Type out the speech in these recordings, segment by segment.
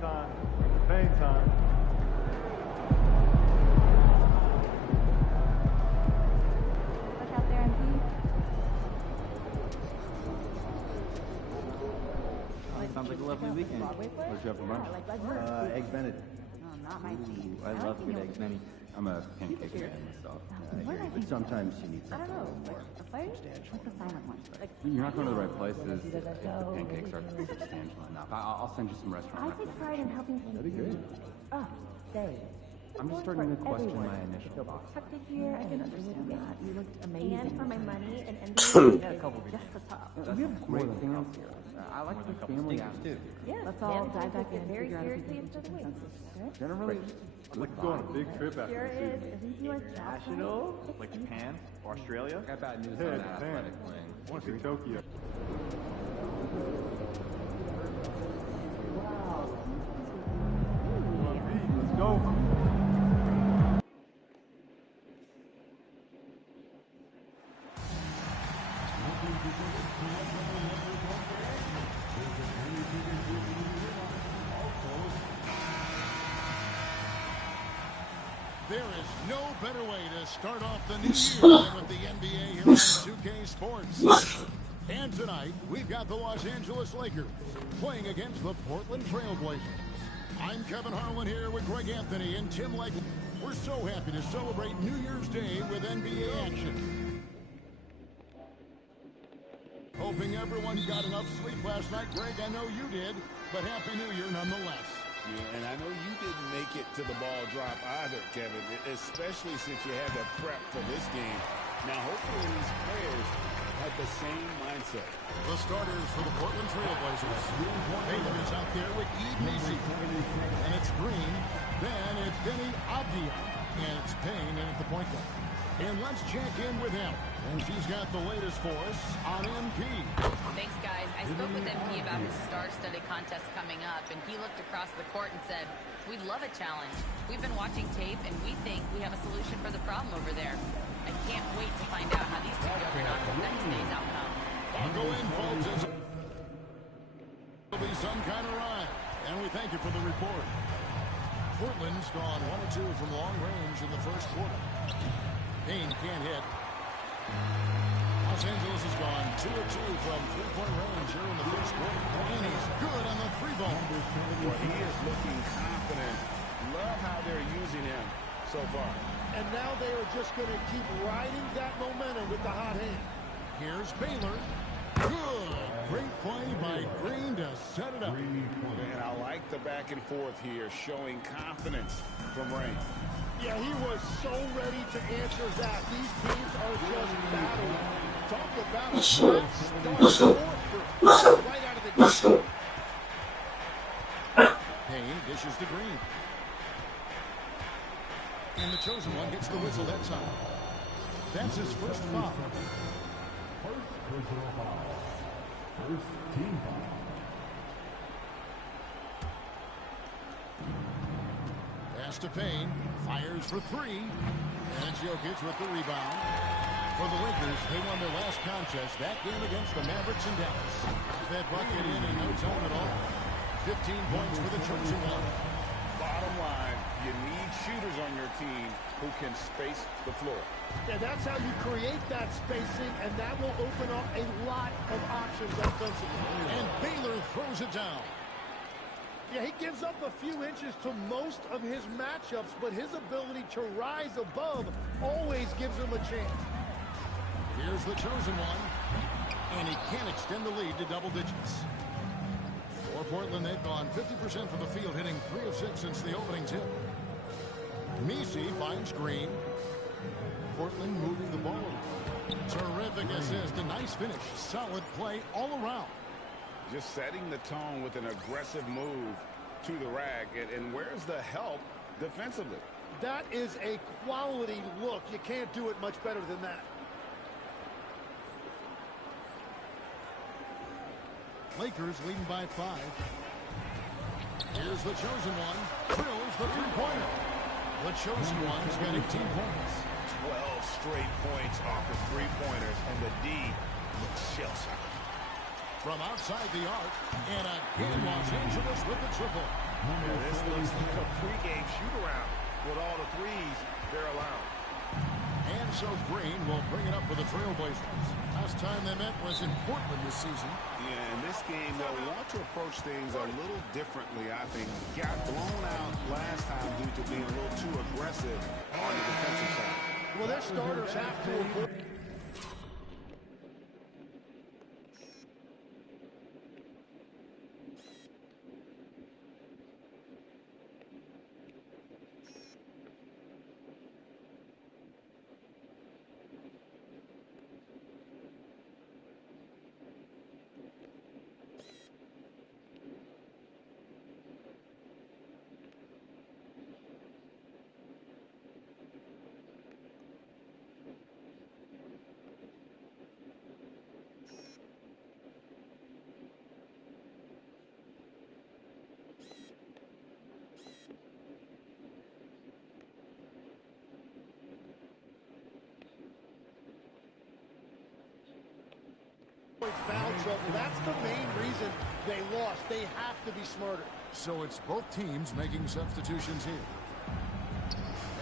time. Pain time. Look out there, MP. Sounds like a lovely weekend. What did you have for lunch? Eggs Benedict. No, not my thing. I love good eggs, Benny. I'm a pancake fan myself. But sometimes you need I don't know. something Like a fire? What's the silent one? Like, You're not going to the right places if the pancakes aren't substantial enough. I'll send you some I restaurant take pride in helping people. That'd be great. Oh, stay. I'm just starting to question my initial Feel thoughts. protected here. I can understand that. You looked amazing. And for my money and We NBA got a couple of just the top. We have great things here. I like the family atmosphere. Yeah, let's all dive back in and very figure out if seriously we can instead of reach a wait. consensus. Generally, I'd like to go on a big trip after Sure the is. season. Isn't he like National? Like Japan? Or Australia? I got bad news Yeah, on that Japan. athletic wing. I want to see Tokyo. Come on, Pete, let's go. There is no better way to start off the new year than with the NBA here on 2K Sports. And tonight, we've got the Los Angeles Lakers playing against the Portland Trailblazers. I'm Kevin Harlan here with Greg Anthony and Tim Legg. We're so happy to celebrate New Year's Day with NBA action. Hoping everyone got enough sleep last night. Greg, I know you did, but Happy New Year nonetheless. Yeah, and I know you didn't make it to the ball drop either, Kevin, especially since you had to prep for this game. Now, hopefully these players had the same mindset. The starters for the Portland Trailblazers. Baylor is out there with Eve Macy. And it's Green. Then it's Denny Avdia. And it's Payne in at the point guard. And let's check in with him. And she's got the latest for us on MP. Thanks, guys. I spoke with MP about his star-studded contest coming up, and he looked across the court and said, "We'd love a challenge. We've been watching tape, and we think we have a solution for the problem over there. I can't wait to find out how these two juggernauts affect today's outcome." I'll go in, folks. It'll be some kind of ride. And we thank you for the report. Portland's gone 1 or 2 from long range in the first quarter. Payne can't hit. Los Angeles has gone 2 or 2 from three-point range here in the first quarter. And he's good on the three ball. Well, he is looking confident. Love how they're using him so far. And now they are just going to keep riding that momentum with the hot hand. Here's Baylor. Good. Great play by Green to set it up. And I like the back and forth here, showing confidence from Rain. Yeah, he was so ready to answer that. These teams are just battling. Talk about a fast start right out of the gate. Payne dishes to Green. And the chosen one gets the whistle that time. That's his first foul. First personal foul. First team foul. Pass to Payne. Fires for 3. And Jokic with the rebound. For the Lakers, they won their last contest, that game against the Mavericks in Dallas. That bucket in no time at all. 15 points for the chosen one. Bottom line, you need shooters on your team who can space the floor. Yeah, that's how you create that spacing, and that will open up a lot of options offensively. And Baylor throws it down. Yeah, he gives up a few inches to most of his matchups, but his ability to rise above always gives him a chance. Here's the chosen one. And he can't extend the lead to double digits. For Portland, they've gone 50% from the field, hitting 3 of 6 since the opening tip. Messi finds Green. Portland moving the ball around. Terrific assist, a nice finish. Solid play all around. Just setting the tone with an aggressive move to the rack. And where's the help defensively? That is a quality look. You can't do it much better than that. Lakers leading by 5. Here's the chosen one. Drills the three-pointer. The chosen one's got 18 points. 12 straight points off of three-pointers, and the D looks shell-shocked. From outside the arc, and again Los Angeles with the triple. Yeah, this looks like a pregame shoot-around with all the threes they're allowing. And so Green will bring it up for the Trailblazers. Last time they met was in Portland this season. Yeah, in this game, they'll want to approach things a little differently, I think. Got blown out last time due to being a little too aggressive on the defensive side. Well, their starters have to avoid. Foul trouble. That's the main reason they lost. They have to be smarter. So it's both teams making substitutions here.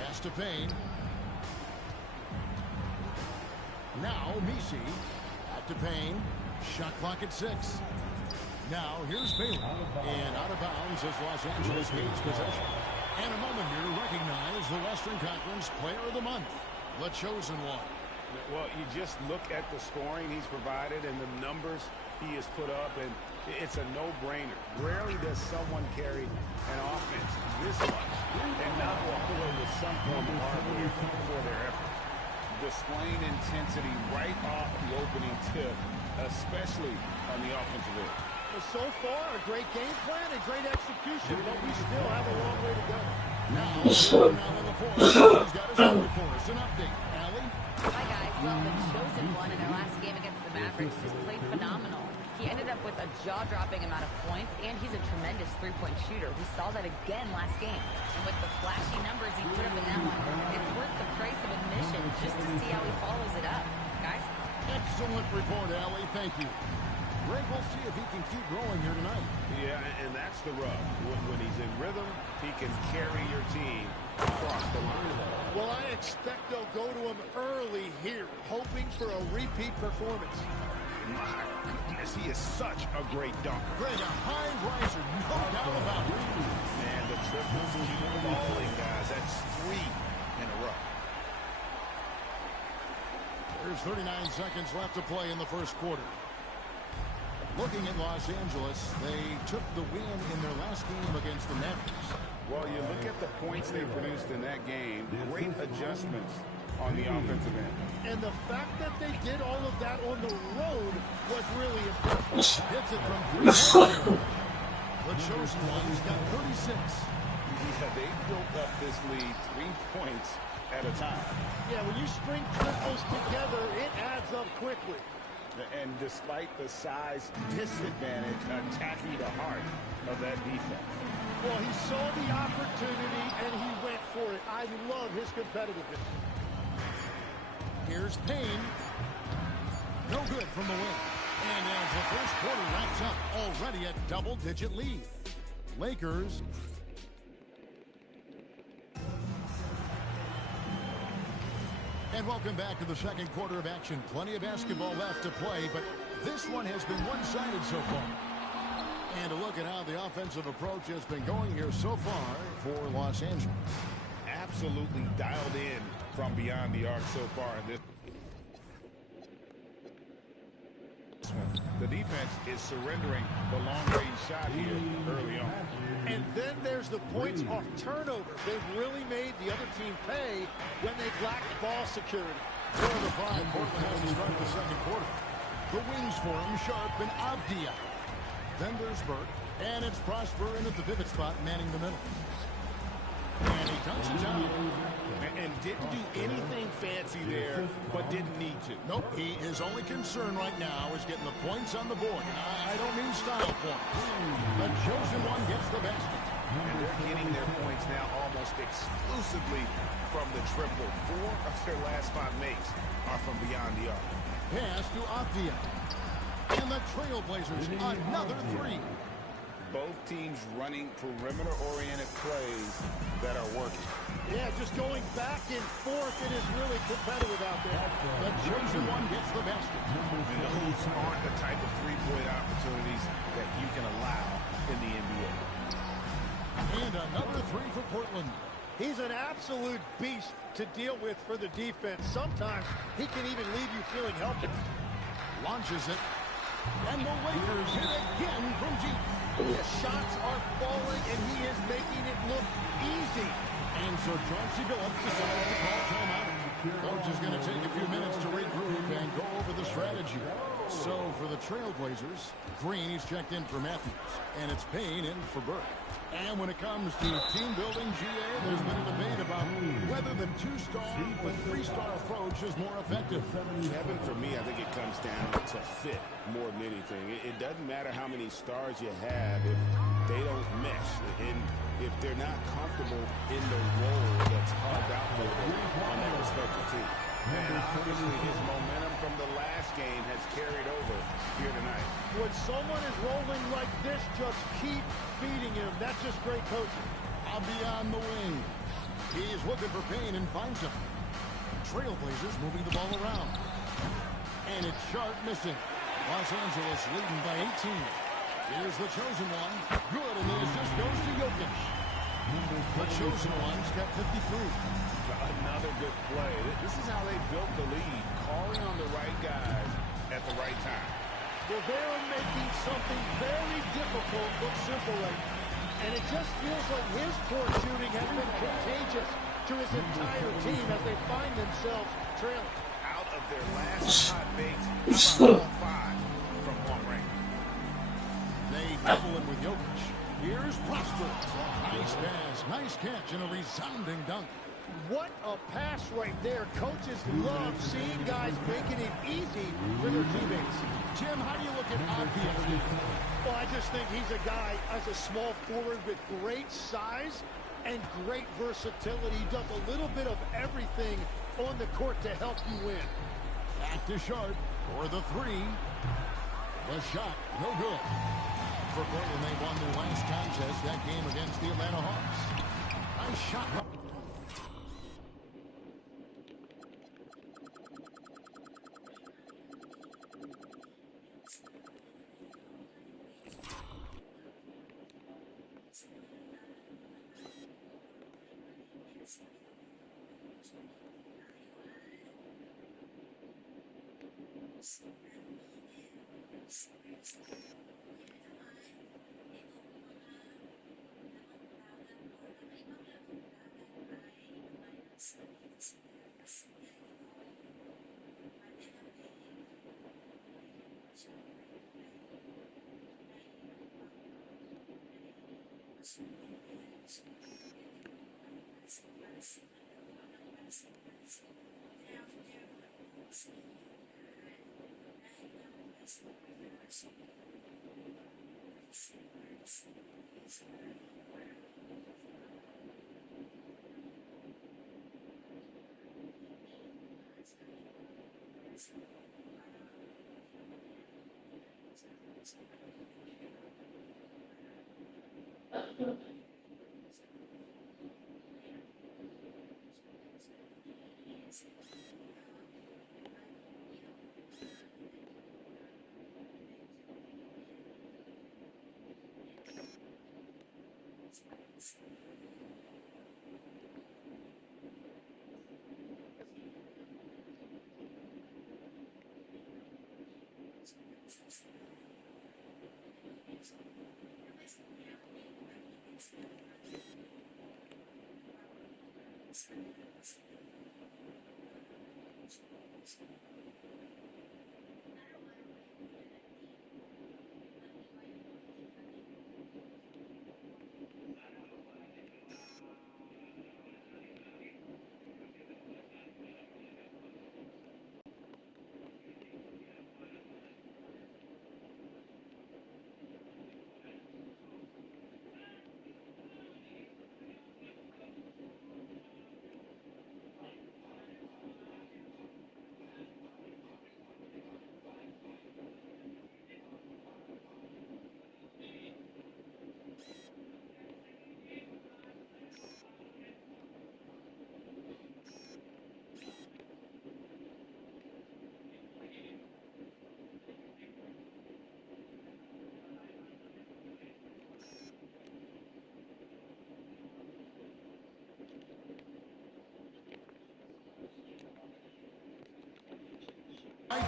Pass to Payne. Now Messi. Back to Payne. Shot clock at 6. Now here's Bailey. And out of bounds as Los Angeles gains possession. And a moment here to recognize the Western Conference Player of the Month, the chosen one. Well, you just look at the scoring he's provided and the numbers he has put up, and it's a no-brainer. Rarely does someone carry an offense this much and not walk away with some form of hardware for their effort. Displaying intensity right off the opening tip, especially on the offensive end. Well, so far, a great game plan and great execution, but we still have a long way to go. Now in the fourth, he's got his number for us. An update. Allie? Hi, guys. Well, the chosen one in their last game against the Mavericks just played phenomenal. He ended up with a jaw-dropping amount of points, and he's a tremendous three-point shooter. We saw that again last game. And with the flashy numbers he put up in that one, it's worth the price of admission just to see how he follows it up. Guys? Excellent report, Allie. Thank you. Greg, we'll see if he can keep growing here tonight. Yeah, and that's the rub. When he's in rhythm, he can carry your team across the line. Well, I expect they'll go to him early here, hoping for a repeat performance. My goodness, he is such a great dunker. Greg, a high riser, no doubt about it. Man, the triples keep falling, guys. That's 3 in a row. There's 39 seconds left to play in the first quarter. Looking at Los Angeles, they took the win in their last game against the Mavericks. Well, you look at the points they produced in that game, great adjustments on the offensive end. And the fact that they did all of that on the road was really impressive. Hits it from 3. The chosen one's got 36. Yeah, they built up this lead 3 points at a time. Yeah, when you string triples together, it adds up quickly. And despite the size disadvantage, attacking the heart of that defense. Well, he saw the opportunity and he went for it. I love his competitiveness. Here's Payne. No good from the win. And as the first quarter wraps up, already a double-digit lead. Lakers. And welcome back to the second quarter of action. Plenty of basketball left to play, but this one has been one-sided so far. And a look at how the offensive approach has been going here so far for Los Angeles. Absolutely dialed in from beyond the arc so far in this one. The defense is surrendering the long-range shot here early on. And then there's the points off turnover. They've really made the other team pay when they've lacked ball security. 4 of the 5, Portland has to start the second quarter. The wings for him, Sharp and Avdia. Then there's Burke, and it's Prosper in at the pivot spot, manning the middle. And he dunks it down. And didn't do anything fancy there, but didn't need to. Nope, his only concern right now is getting the points on the board. I don't mean style points. The chosen one gets the basket. And they're getting their points now almost exclusively from the triple. 4 of their last 5 makes are from beyond the arc. Pass to Avdia. And the Trailblazers, another 3. both teams running perimeter-oriented plays that are working. Yeah, just going back and forth. It is really competitive out there. The chosen one gets the basket. And those aren't the type of three-point opportunities that you can allow in the NBA. And another three for Portland. He's an absolute beast to deal with for the defense. Sometimes he can even leave you feeling helpless. Launches it. And the Lakers hit again from deep. The shots are falling, and he is making it look easy. And so Chauncey Billups decides to call timeout. Coach is going to take a few minutes to regroup and go over the strategy. So for the Trailblazers, Green is checked in for Matthews, and it's Payne in for Burke. And when it comes to team building, GA, there's been a debate about whether the two-star or three-star approach is more effective. Kevin, for me, I think it comes down to fit more than anything. It doesn't matter how many stars you have if they don't mesh, and if they're not comfortable in the role that's carved out for them on that respective team. And obviously his momentum from the last game has carried over here tonight. When someone is rolling like this, just keep feeding him. That's just great coaching. Beyond the wing. He's looking for Payne and finds him. Trailblazers moving the ball around. And it's Sharp missing. Los Angeles leading by 18. Here's the chosen one. Good, and the assist goes to Jokic. The chosen one's got 53. Another good play. This is how they built the lead, calling on the right guys at the right time. Well, they're making something very difficult look simple right now. And it just feels like his poor shooting has been contagious to his entire team as they find themselves trailing. Out of their last hot bakes, how about all 5 from long range? They double it with Jokic. Here's Prosper. Nice pass, nice catch, and a resounding dunk. What a pass right there. Coaches love seeing guys making it easy for their teammates. Jim, how do you look at Obiang? Well, I just think he's a guy as a small forward with great size and great versatility. He does a little bit of everything on the court to help you win. Back to Sharp for the three. The shot, no good. For Portland, they won their last contest, that game against the Atlanta Hawks. Nice shot.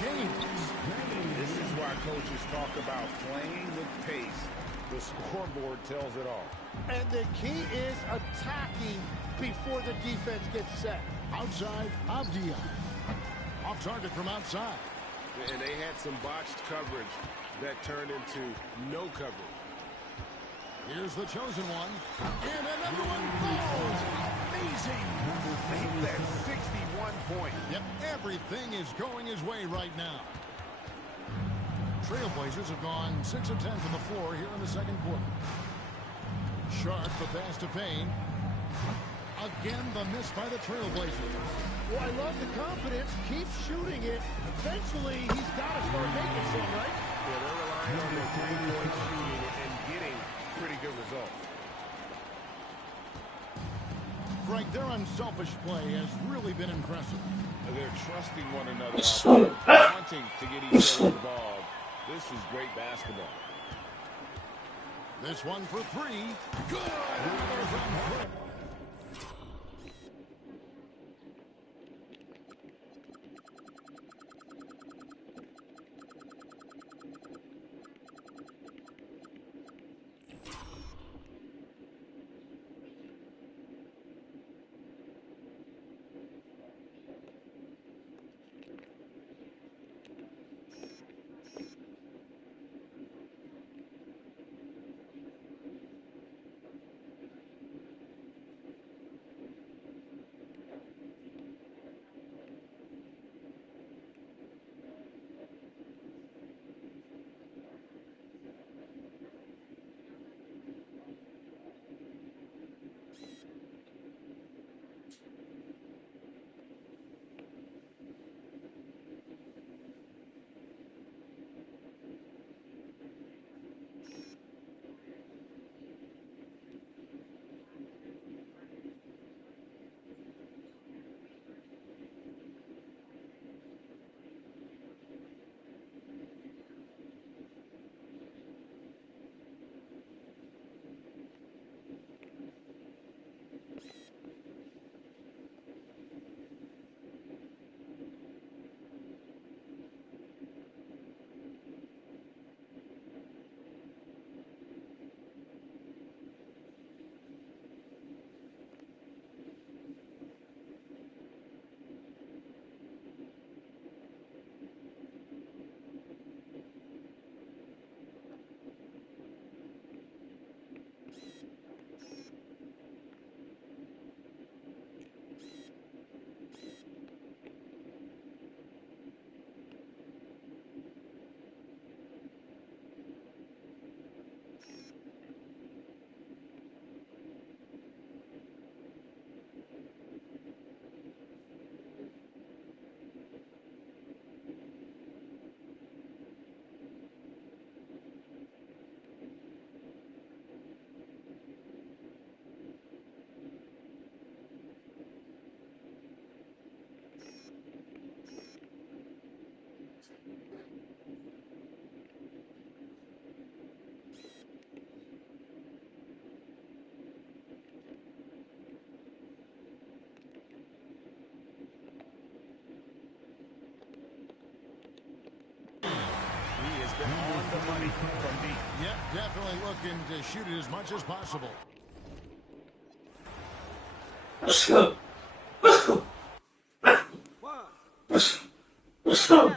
James. This is why coaches talk about playing with pace. The scoreboard tells it all. And the key is attacking before the defense gets set. Outside, Avdia. Off target from outside. And they had some botched coverage that turned into no coverage. Here's the chosen one. And another one falls. Amazing. Make that 61 point. Yep, everything is going his way right now. Trailblazers have gone 6 of 10 from the floor here in the second quarter. Sharp, the pass to Payne. Again, the miss by the Trailblazers. Well, I love the confidence. Keep shooting it. Eventually, he's got to start making some, right? Yeah, they're relying on their three-point shooting and getting pretty good results. Frank, their unselfish play has really been impressive. They're trusting one another out there, wanting to get each other involved. This is great basketball. This one for three. Good. Another from Frank. Been on the money from deep. Yep, definitely looking to shoot it as much as possible. Let's go. Let's go. Let's go.